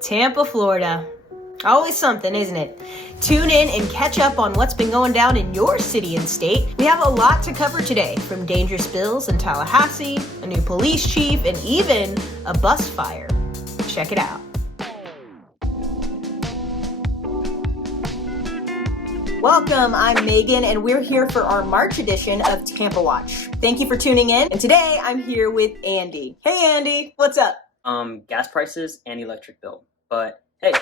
Tampa, Florida. Always something, isn't it? Tune in and catch up on what's been going down in your city and state. We have a lot to cover today, from dangerous bills in Tallahassee, a new police chief, and even a bus fire. Check it out. Welcome, I'm Megan, and we're here for our March edition of Tampa Watch. Thank you for tuning in, and today I'm here with Andy. Hey Andy, what's up? Gas prices and electric bill. But hey,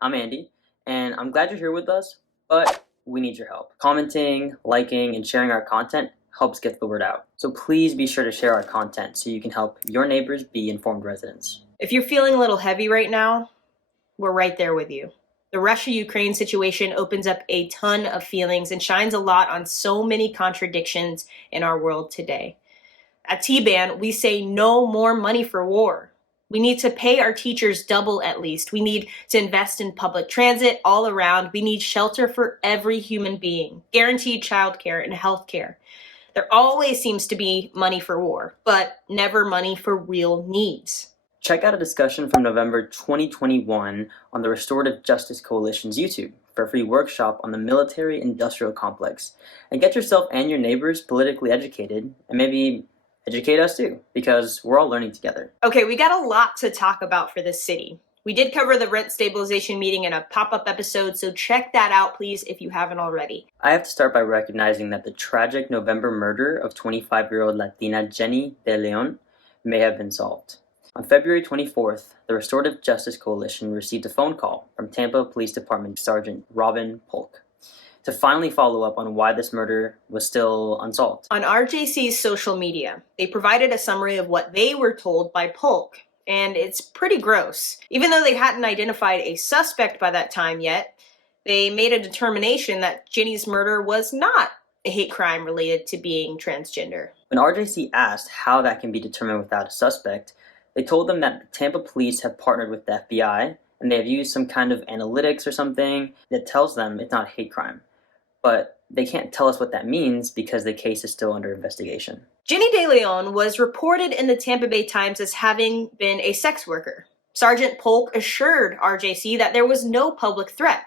I'm Andy, and I'm glad you're here with us, but we need your help. Commenting, liking, and sharing our content helps get the word out. So please be sure to share our content so you can help your neighbors be informed residents. If you're feeling a little heavy right now, we're right there with you. The Russia-Ukraine situation opens up a ton of feelings and shines a lot on so many contradictions in our world today. At T-Ban, we say no more money for war. We need to pay our teachers double at least. We need to invest in public transit all around. We need shelter for every human being, guaranteed childcare and healthcare. There always seems to be money for war, but never money for real needs. Check out a discussion from November 2021 on the Restorative Justice Coalition's YouTube for a free workshop on the military-industrial complex. And get yourself and your neighbors politically educated, and maybe educate us too, because we're all learning together. Okay, we got a lot to talk about for this city. We did cover the rent stabilization meeting in a pop-up episode, so check that out, please, if you haven't already. I have to start by recognizing that the tragic November murder of 25-year-old Latina Jenny De Leon may have been solved. On February 24th, the Restorative Justice Coalition received a phone call from Tampa Police Department Sergeant Robin Polk to finally follow up on why this murder was still unsolved. On RJC's social media, they provided a summary of what they were told by Polk, and it's pretty gross. Even though they hadn't identified a suspect by that time yet, they made a determination that Jenny's murder was not a hate crime related to being transgender. When RJC asked how that can be determined without a suspect, they told them that the Tampa police have partnered with the FBI, and they have used some kind of analytics or something that tells them it's not a hate crime. But they can't tell us what that means because the case is still under investigation. Jenny De Leon was reported in the Tampa Bay Times as having been a sex worker. Sergeant Polk assured RJC that there was no public threat.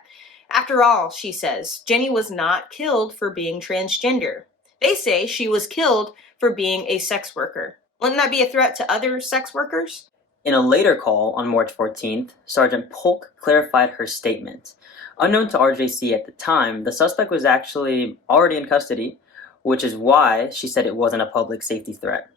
After all, she says, Jenny was not killed for being transgender. They say she was killed for being a sex worker. Wouldn't that be a threat to other sex workers? In a later call on March 14th, Sergeant Polk clarified her statement. Unknown to RJC at the time, the suspect was actually already in custody, which is why she said it wasn't a public safety threat.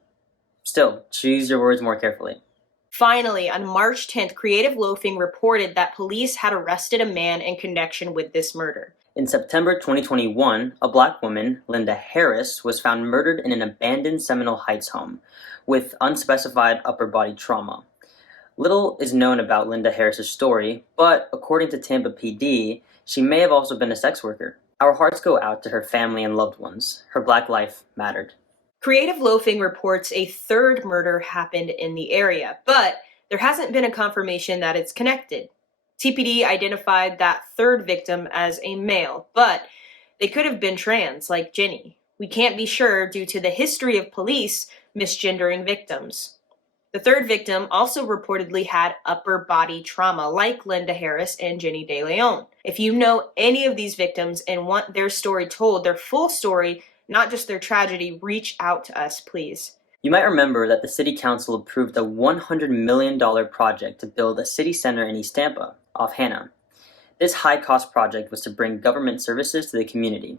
Still, choose your words more carefully. Finally, on March 10th, Creative Loafing reported that police had arrested a man in connection with this murder. In September 2021, a black woman, Linda Harris, was found murdered in an abandoned Seminole Heights home with unspecified upper body trauma. Little is known about Linda Harris's story, but according to Tampa PD, she may have also been a sex worker. Our hearts go out to her family and loved ones. Her black life mattered. Creative Loafing reports a third murder happened in the area, but there hasn't been a confirmation that it's connected. TPD identified that third victim as a male, but they could have been trans, like Jenny. We can't be sure due to the history of police misgendering victims. The third victim also reportedly had upper body trauma, like Linda Harris and Jenny De Leon. If you know any of these victims and want their story told, their full story, not just their tragedy, reach out to us, please. You might remember that the City Council approved a $100 million project to build a city center in East Tampa, off Hannah. This high-cost project was to bring government services to the community.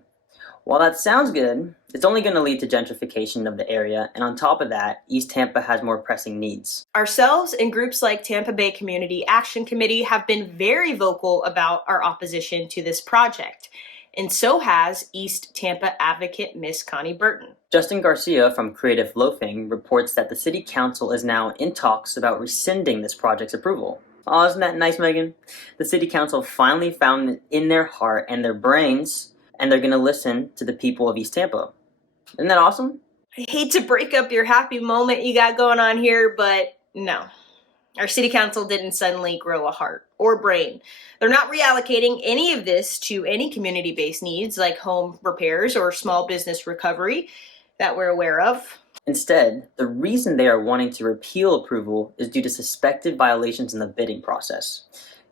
While that sounds good, it's only going to lead to gentrification of the area, and on top of that, East Tampa has more pressing needs. Ourselves and groups like Tampa Bay Community Action Committee have been very vocal about our opposition to this project, and so has East Tampa advocate Miss Connie Burton. Justin Garcia from Creative Loafing reports that the City Council is now in talks about rescinding this project's approval. Oh, isn't that nice, Megan? The City Council finally found it in their heart and their brains, and they're going to listen to the people of East Tampa. Isn't that awesome? I hate to break up your happy moment you got going on here, but no. Our city council didn't suddenly grow a heart or brain. They're not reallocating any of this to any community-based needs like home repairs or small business recovery that we're aware of. Instead, the reason they are wanting to repeal approval is due to suspected violations in the bidding process.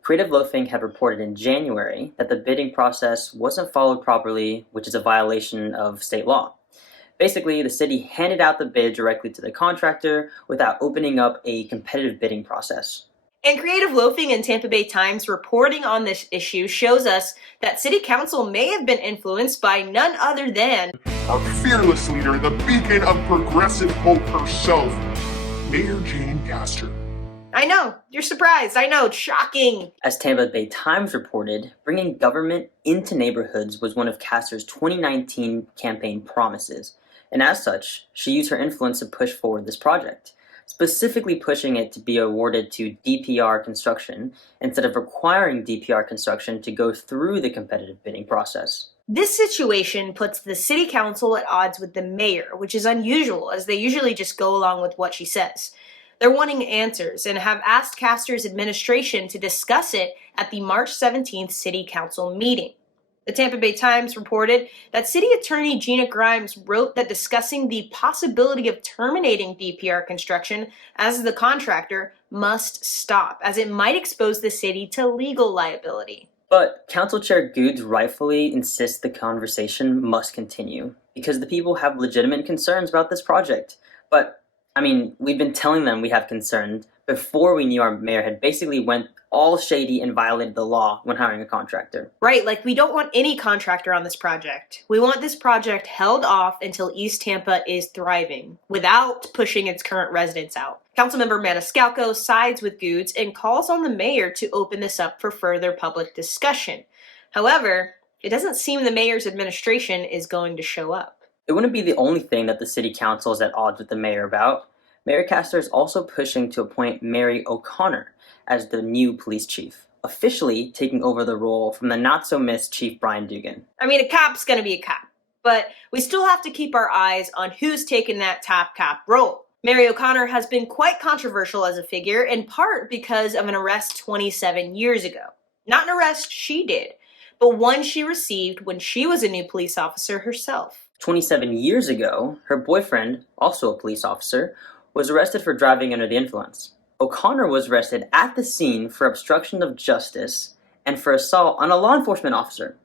Creative Loafing had reported in January that the bidding process wasn't followed properly, which is a violation of state law. Basically, the city handed out the bid directly to the contractor without opening up a competitive bidding process. And Creative Loafing and Tampa Bay Times reporting on this issue shows us that City Council may have been influenced by none other than our fearless leader, the beacon of progressive hope herself, Mayor Jane Castor. I know, you're surprised. I know, shocking. As Tampa Bay Times reported, bringing government into neighborhoods was one of Castor's 2019 campaign promises, and as such, she used her influence to push forward this project, specifically pushing it to be awarded to DPR construction instead of requiring DPR construction to go through the competitive bidding process. This situation puts the city council at odds with the mayor, which is unusual as they usually just go along with what she says. They're wanting answers and have asked Castor's administration to discuss it at the March 17th city council meeting. The Tampa Bay Times reported that City Attorney Gina Grimes wrote that discussing the possibility of terminating DPR construction as the contractor must stop, as it might expose the city to legal liability. But Council Chair Goods rightfully insists the conversation must continue, because the people have legitimate concerns about this project. But, we've been telling them we have concerns before we knew our mayor had basically went all shady and violated the law when hiring a contractor. Right, like we don't want any contractor on this project. We want this project held off until East Tampa is thriving, without pushing its current residents out. Councilmember Maniscalco sides with Goods and calls on the mayor to open this up for further public discussion. However, it doesn't seem the mayor's administration is going to show up. It wouldn't be the only thing that the city council is at odds with the mayor about. Mayor Castor is also pushing to appoint Mary O'Connor as the new police chief, officially taking over the role from the not-so-missed Chief Brian Dugan. A cop's gonna be a cop, but we still have to keep our eyes on who's taken that top cop role. Mary O'Connor has been quite controversial as a figure, in part because of an arrest 27 years ago. Not an arrest she did, but one she received when she was a new police officer herself. 27 years ago, her boyfriend, also a police officer, was arrested for driving under the influence. O'Connor was arrested at the scene for obstruction of justice and for assault on a law enforcement officer.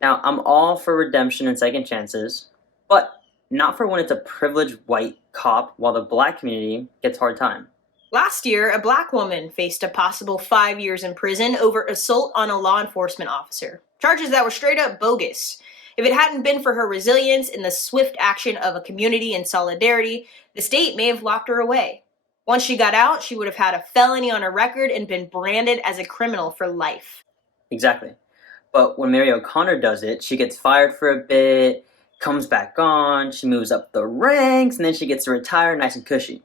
Now, I'm all for redemption and second chances, but not for when it's a privileged white cop while the black community gets hard time. Last year, a black woman faced a possible 5 years in prison over assault on a law enforcement officer. Charges that were straight up bogus. If it hadn't been for her resilience and the swift action of a community in solidarity, the state may have locked her away. Once she got out, she would have had a felony on her record and been branded as a criminal for life. Exactly. But when Mary O'Connor does it, she gets fired for a bit, comes back on, she moves up the ranks, and then she gets to retire nice and cushy.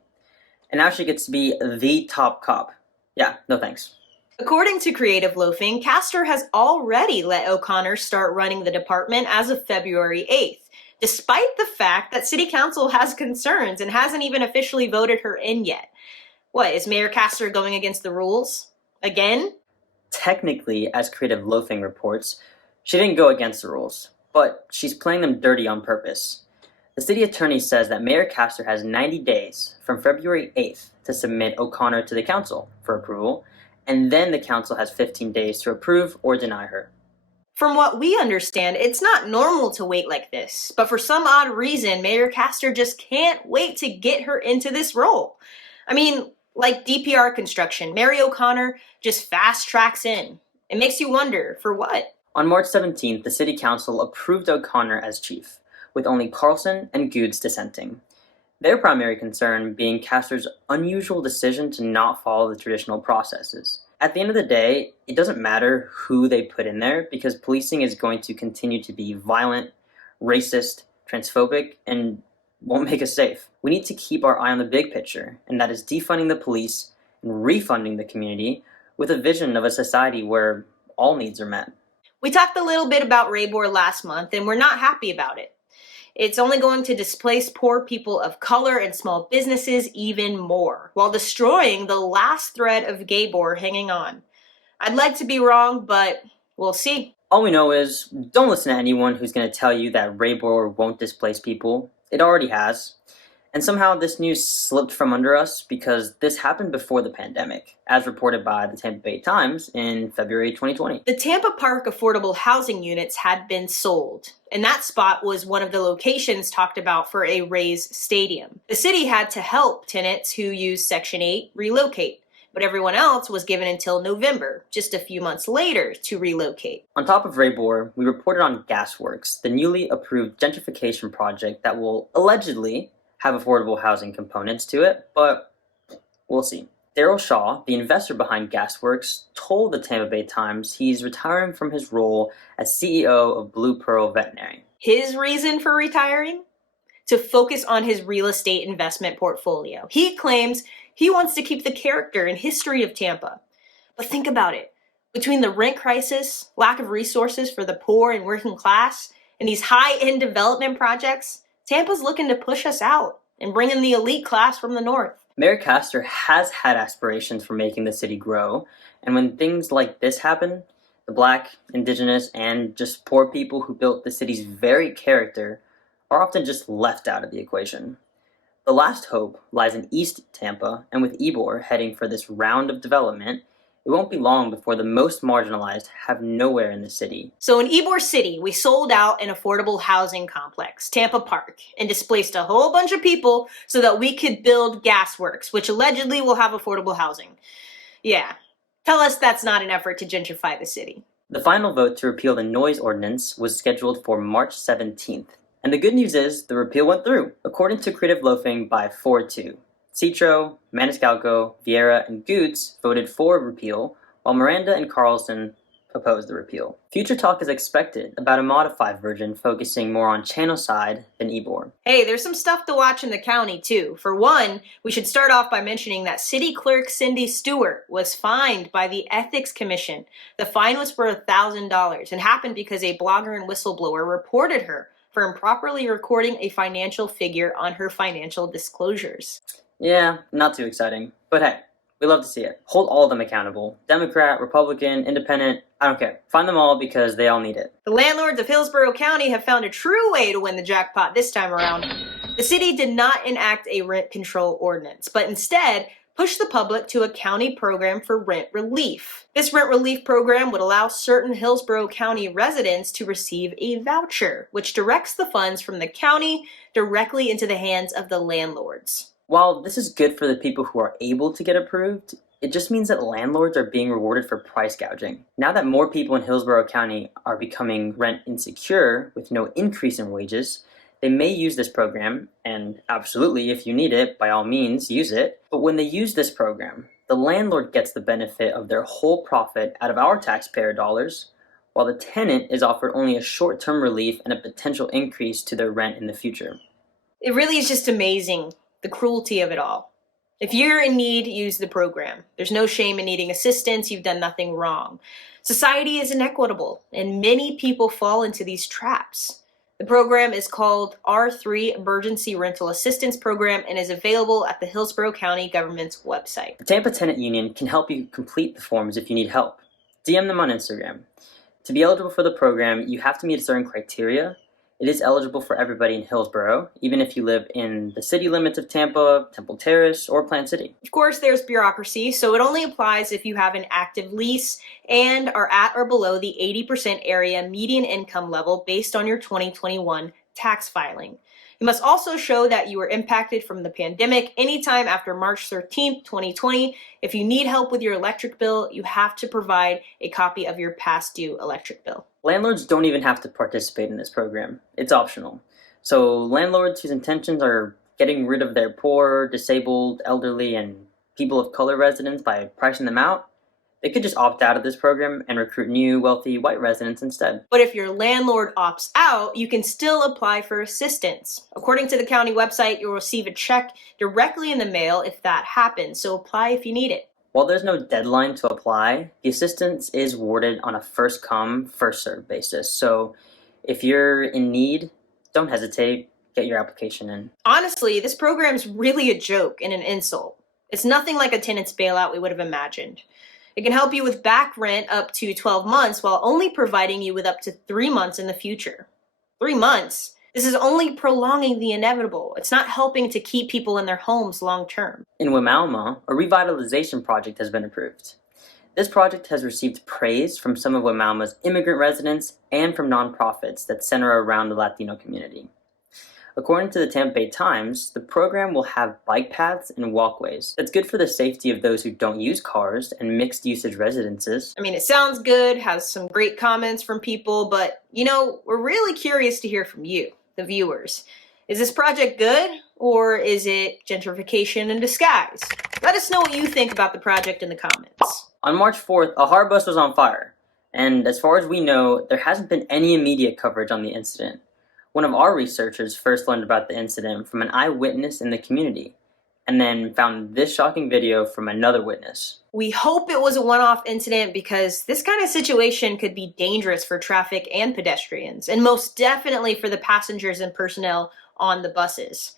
And now she gets to be the top cop. Yeah, no thanks. According to Creative Loafing, Castor has already let O'Connor start running the department as of February 8th, despite the fact that City Council has concerns and hasn't even officially voted her in yet. What, is Mayor Castor going against the rules? Again? Technically, as Creative Loafing reports, she didn't go against the rules, but she's playing them dirty on purpose. The city attorney says that Mayor Castor has 90 days from February 8th to submit O'Connor to the council for approval, and then the council has 15 days to approve or deny her. From what we understand, it's not normal to wait like this, but for some odd reason, Mayor Castor just can't wait to get her into this role. Like DPR construction, Mary O'Connor just fast tracks in. It makes you wonder, for what? On March 17th, the city council approved O'Connor as chief, with only Carlson and Goods dissenting. Their primary concern being Castor's unusual decision to not follow the traditional processes. At the end of the day, it doesn't matter who they put in there because policing is going to continue to be violent, racist, transphobic, and won't make us safe. We need to keep our eye on the big picture, and that is defunding the police and refunding the community with a vision of a society where all needs are met. We talked a little bit about Raybor last month, and we're not happy about it. It's only going to displace poor people of color and small businesses even more, while destroying the last thread of Gaybor hanging on. I'd like to be wrong, but we'll see. All we know is, don't listen to anyone who's going to tell you that Raybor won't displace people. It already has. And somehow this news slipped from under us because this happened before the pandemic, as reported by the Tampa Bay Times in February 2020. The Tampa Park affordable housing units had been sold, and that spot was one of the locations talked about for a Rays stadium. The city had to help tenants who used Section 8 relocate, but everyone else was given until November, just a few months later, to relocate. On top of Raybor, we reported on Gasworks, the newly approved gentrification project that will allegedly have affordable housing components to it, but we'll see. Daryl Shaw, the investor behind Gasworks, told the Tampa Bay Times he's retiring from his role as CEO of Blue Pearl Veterinary. His reason for retiring? To focus on his real estate investment portfolio. He claims he wants to keep the character and history of Tampa. But think about it. Between the rent crisis, lack of resources for the poor and working class, and these high-end development projects, Tampa's looking to push us out and bring in the elite class from the north. Mayor Castor has had aspirations for making the city grow, and when things like this happen, the Black, Indigenous, and just poor people who built the city's very character are often just left out of the equation. The last hope lies in East Tampa, and with Ybor heading for this round of development, it won't be long before the most marginalized have nowhere in the city. So in Ybor City, we sold out an affordable housing complex, Tampa Park, and displaced a whole bunch of people so that we could build Gasworks, which allegedly will have affordable housing. Yeah, tell us that's not an effort to gentrify the city. The final vote to repeal the noise ordinance was scheduled for March 17th. And the good news is the repeal went through, according to Creative Loafing by 4-2. Citro, Maniscalco, Vieira, and Goods voted for repeal, while Miranda and Carlson opposed the repeal. Future talk is expected about a modified version focusing more on channel side than Ybor. Hey, there's some stuff to watch in the county, too. For one, we should start off by mentioning that City Clerk Cindy Stewart was fined by the Ethics Commission. The fine was for $1,000 and happened because a blogger and whistleblower reported her for improperly recording a financial figure on her financial disclosures. Yeah, not too exciting. But hey, we love to see it. Hold all of them accountable. Democrat, Republican, Independent, I don't care. Find them all because they all need it. The landlords of Hillsborough County have found a true way to win the jackpot this time around. The city did not enact a rent control ordinance, but instead pushed the public to a county program for rent relief. This rent relief program would allow certain Hillsborough County residents to receive a voucher, which directs the funds from the county directly into the hands of the landlords. While this is good for the people who are able to get approved, it just means that landlords are being rewarded for price gouging. Now that more people in Hillsborough County are becoming rent insecure with no increase in wages, they may use this program, and absolutely, if you need it, by all means, use it. But when they use this program, the landlord gets the benefit of their whole profit out of our taxpayer dollars, while the tenant is offered only a short-term relief and a potential increase to their rent in the future. It really is just amazing, the cruelty of it all. If you're in need, use the program. There's no shame in needing assistance. You've done nothing wrong. Society is inequitable, and many people fall into these traps. The program is called R3 Emergency Rental Assistance Program and is available at the Hillsborough County government's website. The Tampa Tenant Union can help you complete the forms if you need help. DM them on Instagram. To be eligible for the program, you have to meet a certain criteria. It is eligible for everybody in Hillsborough, even if you live in the city limits of Tampa, Temple Terrace, or Plant City. Of course, there's bureaucracy, so it only applies if you have an active lease and are at or below the 80% area median income level based on your 2021 tax filing. You must also show that you were impacted from the pandemic anytime after March 13th, 2020. If you need help with your electric bill, you have to provide a copy of your past due electric bill. Landlords don't even have to participate in this program. It's optional. So landlords whose intentions are getting rid of their poor, disabled, elderly, and people of color residents by pricing them out, they could just opt out of this program and recruit new, wealthy, white residents instead. But if your landlord opts out, you can still apply for assistance. According to the county website, you'll receive a check directly in the mail if that happens, so apply if you need it. While there's no deadline to apply, the assistance is awarded on a first-come, first-served basis. So if you're in need, don't hesitate, get your application in. Honestly, this program's really a joke and an insult. It's nothing like a tenant's bailout we would have imagined. It can help you with back rent up to 12 months while only providing you with up to 3 months in the future. 3 months? This is only prolonging the inevitable. It's not helping to keep people in their homes long term. In Wimauma, a revitalization project has been approved. This project has received praise from some of Wimauma's immigrant residents and from nonprofits that center around the Latino community. According to the Tampa Bay Times, the program will have bike paths and walkways. That's good for the safety of those who don't use cars and mixed usage residences. I mean, it sounds good, has some great comments from people, but, we're really curious to hear from you, the viewers. Is this project good, or is it gentrification in disguise? Let us know what you think about the project in the comments. On March 4th, a hard bus was on fire, and as far as we know, there hasn't been any immediate coverage on the incident. One of our researchers first learned about the incident from an eyewitness in the community, and then found this shocking video from another witness. We hope it was a one-off incident because this kind of situation could be dangerous for traffic and pedestrians, and most definitely for the passengers and personnel on the buses.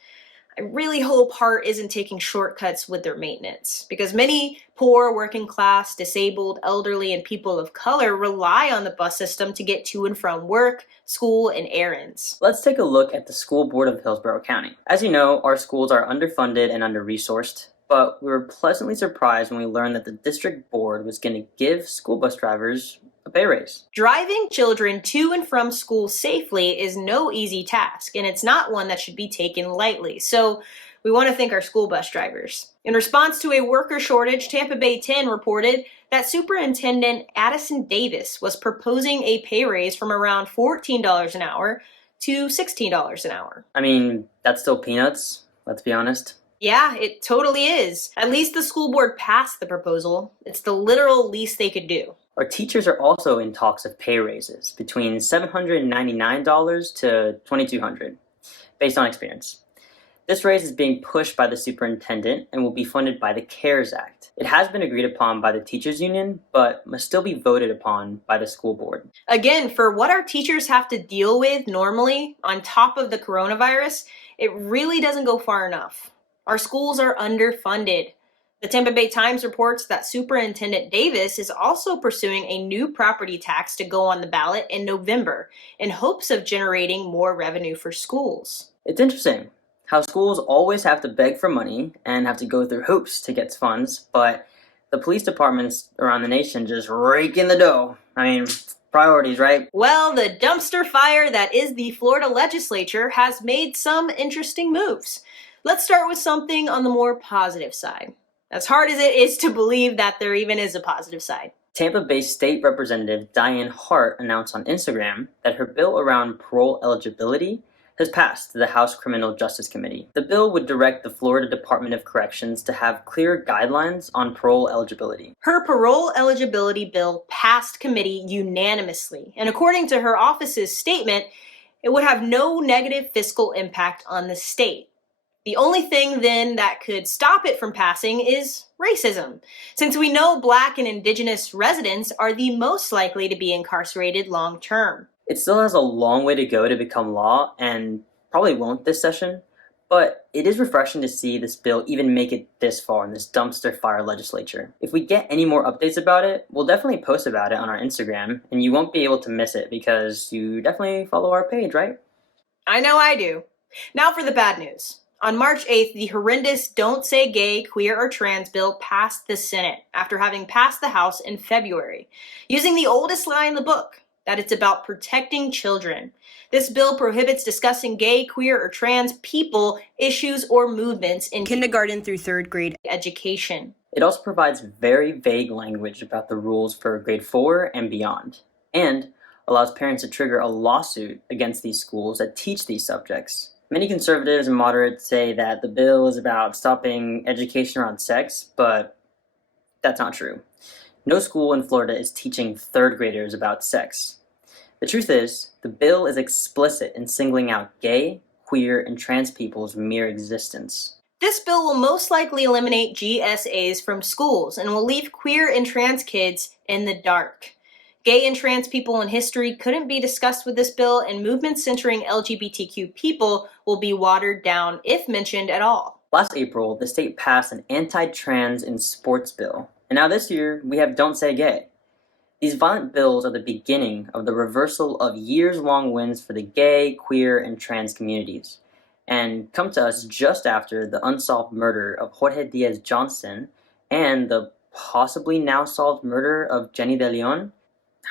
I really hope HART isn't taking shortcuts with their maintenance, because many poor, working class, disabled, elderly, and people of color rely on the bus system to get to and from work, school, and errands. Let's take a look at the School Board of Hillsborough County. As you know, our schools are underfunded and under-resourced, but we were pleasantly surprised when we learned that the district board was going to give school bus drivers a pay raise. Driving children to and from school safely is no easy task, and it's not one that should be taken lightly. So we want to thank our school bus drivers. In response to a worker shortage, Tampa Bay 10 reported that Superintendent Addison Davis was proposing a pay raise from around $14 an hour to $16 an hour. I mean, that's still peanuts, let's be honest. Yeah, it totally is. At least the school board passed the proposal. It's the literal least they could do. Our teachers are also in talks of pay raises between $799 to $2,200, based on experience. This raise is being pushed by the superintendent and will be funded by the CARES Act. It has been agreed upon by the teachers union, but must still be voted upon by the school board. Again, for what our teachers have to deal with normally, on top of the coronavirus, it really doesn't go far enough. Our schools are underfunded. The Tampa Bay Times reports that Superintendent Davis is also pursuing a new property tax to go on the ballot in November in hopes of generating more revenue for schools. It's interesting how schools always have to beg for money and have to go through hoops to get funds, but the police departments around the nation just rake in the dough. I mean, priorities, right? Well, the dumpster fire that is the Florida legislature has made some interesting moves. Let's start with something on the more positive side. As hard as it is to believe that there even is a positive side. Tampa Bay State Representative Diane Hart announced on Instagram that her bill around parole eligibility has passed the House Criminal Justice Committee. The bill would direct the Florida Department of Corrections to have clear guidelines on parole eligibility. Her parole eligibility bill passed committee unanimously, and according to her office's statement, it would have no negative fiscal impact on the state. The only thing then that could stop it from passing is racism, since we know Black and Indigenous residents are the most likely to be incarcerated long term. It still has a long way to go to become law, and probably won't this session, but it is refreshing to see this bill even make it this far in this dumpster fire legislature. If we get any more updates about it, we'll definitely post about it on our Instagram, and you won't be able to miss it because you definitely follow our page, right? I know I do. Now for the bad news. On March 8th, the horrendous Don't Say Gay, Queer, or Trans bill passed the Senate after having passed the House in February, using the oldest lie in the book, that it's about protecting children. This bill prohibits discussing gay, queer, or trans people, issues, or movements in kindergarten through third grade education. It also provides very vague language about the rules for grade 4 and beyond, and allows parents to trigger a lawsuit against these schools that teach these subjects. Many conservatives and moderates say that the bill is about stopping education around sex, but that's not true. No school in Florida is teaching third graders about sex. The truth is, the bill is explicit in singling out gay, queer, and trans people's mere existence. This bill will most likely eliminate GSAs from schools and will leave queer and trans kids in the dark. Gay and trans people in history couldn't be discussed with this bill, and movements centering LGBTQ people will be watered down, if mentioned at all. Last April, the state passed an anti-trans in sports bill, and now this year, we have Don't Say Gay. These violent bills are the beginning of the reversal of years-long wins for the gay, queer, and trans communities, and come to us just after the unsolved murder of Jorge Diaz Johnson and the possibly now solved murder of Jenny De Leon.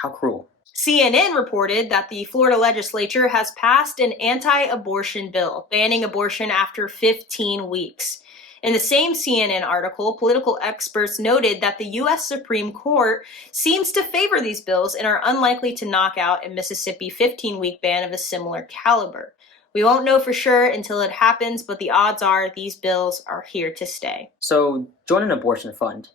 How cruel. CNN reported that the Florida legislature has passed an anti-abortion bill, banning abortion after 15 weeks. In the same CNN article, political experts noted that the U.S. Supreme Court seems to favor these bills and are unlikely to knock out a Mississippi 15-week ban of a similar caliber. We won't know for sure until it happens, but the odds are these bills are here to stay. So join an abortion fund.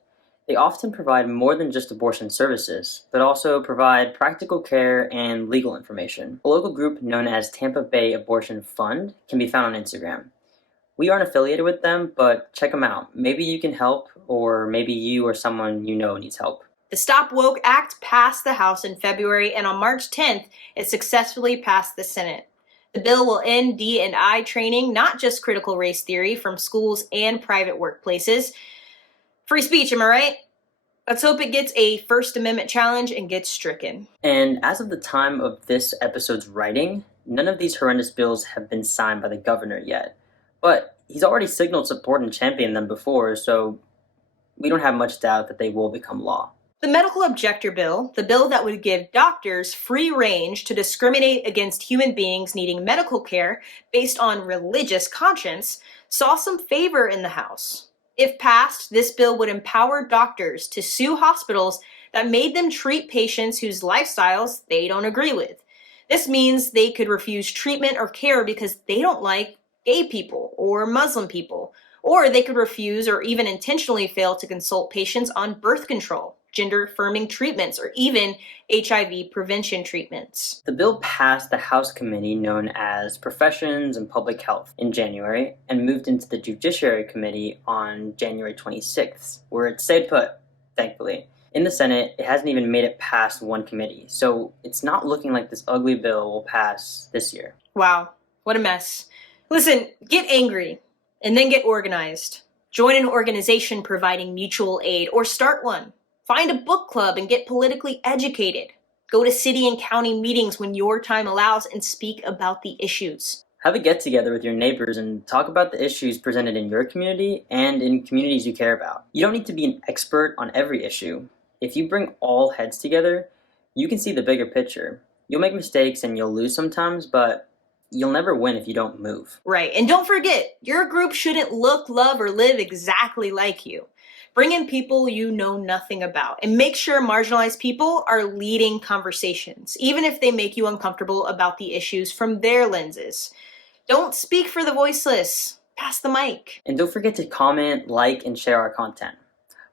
They often provide more than just abortion services, but also provide practical care and legal information. A local group known as Tampa Bay Abortion Fund can be found on Instagram. We aren't affiliated with them, but check them out. Maybe you can help, or maybe you or someone you know needs help. The Stop Woke Act passed the House in February, and on March 10th, it successfully passed the Senate. The bill will end D&I training, not just critical race theory, from schools and private workplaces. Free speech, am I right? Let's hope it gets a First Amendment challenge and gets stricken. And as of the time of this episode's writing, none of these horrendous bills have been signed by the governor yet. But he's already signaled support and championed them before, so we don't have much doubt that they will become law. The medical objector bill, the bill that would give doctors free range to discriminate against human beings needing medical care based on religious conscience, saw some favor in the House. If passed, this bill would empower doctors to sue hospitals that made them treat patients whose lifestyles they don't agree with. This means they could refuse treatment or care because they don't like gay people or Muslim people, or they could refuse or even intentionally fail to consult patients on birth control, gender-affirming treatments, or even HIV prevention treatments. The bill passed the House committee known as Professions and Public Health in January and moved into the Judiciary Committee on January 26th, where it stayed put, thankfully. In the Senate, it hasn't even made it past one committee, so it's not looking like this ugly bill will pass this year. Wow, what a mess. Listen, get angry and then get organized. Join an organization providing mutual aid or start one. Find a book club and get politically educated. Go to city and county meetings when your time allows and speak about the issues. Have a get-together with your neighbors and talk about the issues presented in your community and in communities you care about. You don't need to be an expert on every issue. If you bring all heads together, you can see the bigger picture. You'll make mistakes and you'll lose sometimes, but you'll never win if you don't move. Right, and don't forget, your group shouldn't look, love, or live exactly like you. Bring in people you know nothing about, and make sure marginalized people are leading conversations, even if they make you uncomfortable about the issues from their lenses. Don't speak for the voiceless. Pass the mic. And don't forget to comment, like, and share our content.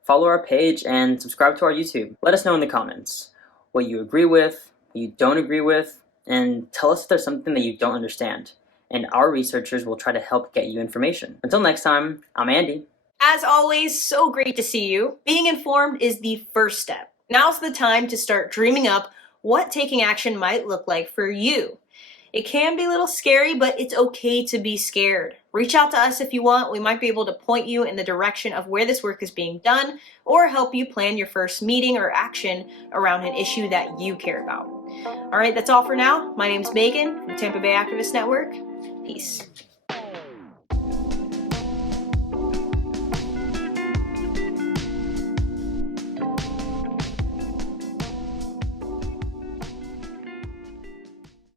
Follow our page and subscribe to our YouTube. Let us know in the comments what you agree with, what you don't agree with, and tell us if there's something that you don't understand. And our researchers will try to help get you information. Until next time, I'm Andy. As always, so great to see you. Being informed is the first step. Now's the time to start dreaming up what taking action might look like for you. It can be a little scary, but it's okay to be scared. Reach out to us if you want. We might be able to point you in the direction of where this work is being done or help you plan your first meeting or action around an issue that you care about. All right, that's all for now. My name's Megan from Tampa Bay Activist Network. Peace.